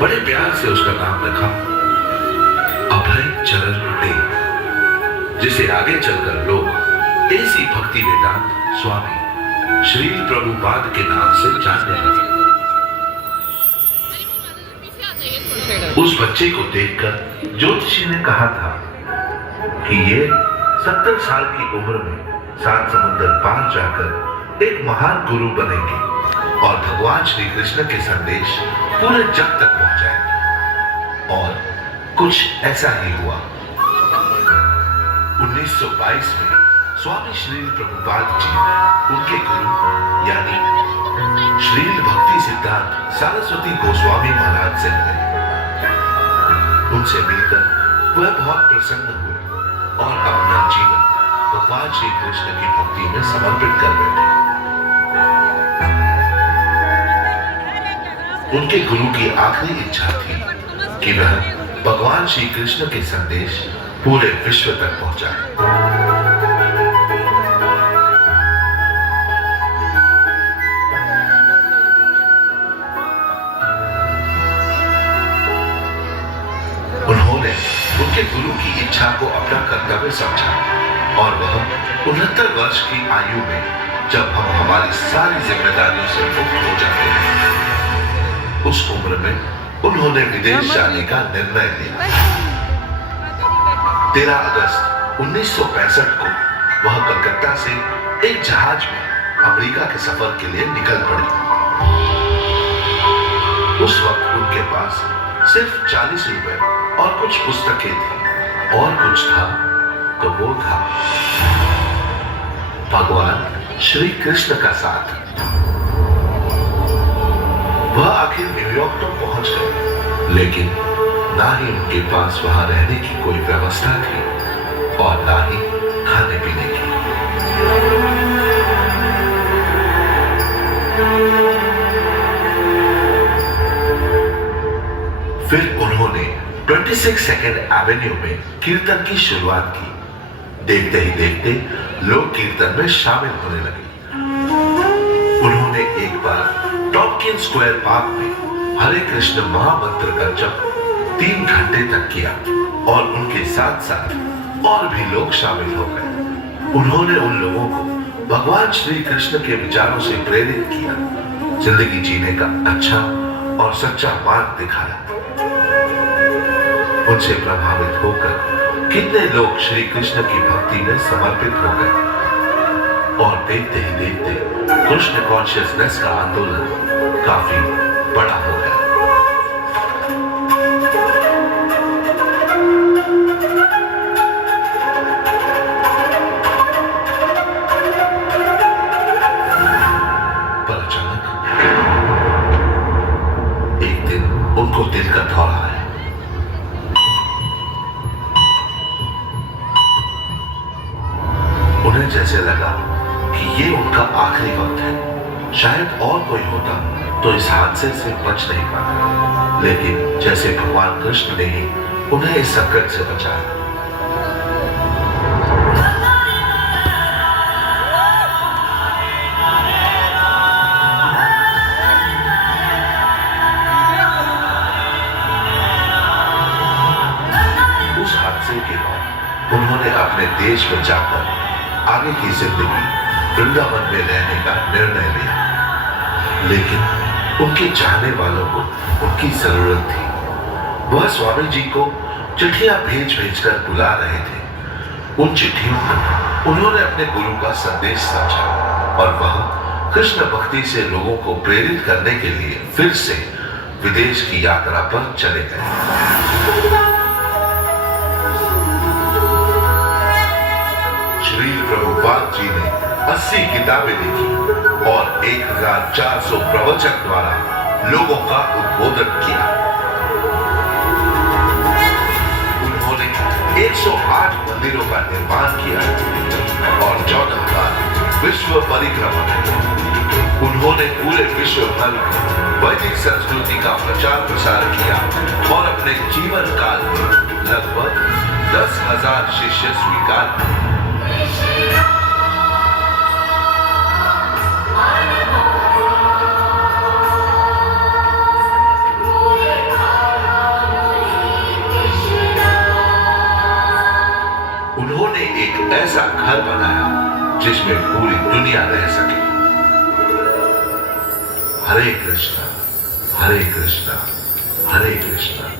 बड़े प्यार से उसका नाम रखा अभय चरण देव, जिसे आगे चलकर लोग ऐसी भक्ति वेदांत स्वामी श्री प्रभुपाद के नाम से जानने लगे। उस बच्चे को देखकर ज्योतिषी ने कहा था कि ये 70 साल की उम्र में 7 समुद्र पार जाकर एक महान गुरु बनेंगे और भगवान श्री कृष्ण के संदेश पूरे जग तक पहुंचाएंगे। और कुछ ऐसा ही हुआ। 1922 में स्वामी श्री प्रभुपाद जी उनके गुरु यानी श्रील भक्ति सिद्धांत सरस्वती गोस्वामी महाराज से मिले। उनसे मिलकर वह बहुत प्रसन्न हुए और अपना जीवन भगवान श्री कृष्ण की भक्ति में समर्पित कर बैठे। उनके गुरु की आखिरी इच्छा थी कि वह भगवान श्री कृष्ण के संदेश पूरे विश्व तक पहुंचाए। उन्होंने उनके गुरु की इच्छा को अपना कर्तव्य समझा और वह 69 वर्ष की आयु में जब हम हमारी सारी जिम्मेदारियों से मुक्त हो जाते हैं, उस उम्र में उन्होंने विदेश जाने का निर्णय लिया। 13 अगस्त 1965 को वह कलकत्ता से एक जहाज में अमेरिका के सफर के लिए निकल पड़ी। उस वक्त उनके पास सिर्फ 40 रुपए और कुछ पुस्तकें थी और कुछ था तो वो था भगवान श्री कृष्ण का साथ। वह आखिर न्यूयॉर्क तो पहुंच गए, लेकिन ना ही उनके पास वहां रहने की कोई व्यवस्था थी और ना ही खाने पीने की। फिर उन्होंने 26 सेकेंड एवेन्यू में कीर्तन की शुरुआत की। देखते ही देखते लोग कीर्तन में शामिल होने लगे। उन्होंने एक बार टॉपकिन स्क्वायर पार्क में हरे कृष्ण महामंत्र का जप 3 घंटे तक किया और उनके साथ साथ और भी लोग शामिल हो गए। उन्होंने उन लोगों को भगवान श्री कृष्ण के विचारों से प्रेरित किया, जिंदगी जीने का अच्छा और सच्चा मार्ग दिखाया। उनसे प्रभावित होकर कितने लोग श्री कृष्ण की भक्ति में समर्पित हो गए और देखते ही देखते कृष्ण कॉन्शियसनेस का आंदोलन काफी बड़ा हो गया। पर अचानक एक दिन उनको दिल का दौरा आया। उन्हें जैसे लगा कि ये उनका आखिरी वक्त है। शायद और कोई होता तो इस हादसे से बच नहीं पाता, लेकिन जैसे भगवान कृष्ण ने ही उन्हें इस संकट से बचाया। उस हादसे के बाद उन्होंने अपने देश में जाकर आगे की जिंदगी वृंदावन में रहने का निर्णय लिया, लेकिन उनके चाहने वालों को उनकी जरूरत थी। वह स्वामी जी को चिट्ठियां भेज भेजकर बुला रहे थे। उन चिट्ठियों में उन्होंने अपने गुरु का संदेश समझा और वह कृष्ण भक्ति से लोगों को प्रेरित करने के लिए फिर से विदेश की यात्रा पर चले गए। श्री प्रभुपाद जी ने 80 किताबें लिखी और 1400 प्रवचन द्वारा लोगों का उद्बोधन किया। उन्होंने 108 मंदिरों का निर्माण किया और 14 बार विश्व परिक्रमा की। उन्होंने पूरे विश्व भर में वैदिक संस्कृति का प्रचार प्रसार किया और अपने जीवन काल में लगभग 10,000 शिष्य स्वीकार किए। ऐसा घर बनाया जिसमें पूरी दुनिया रह सके। हरे कृष्णा हरे कृष्णा हरे कृष्णा।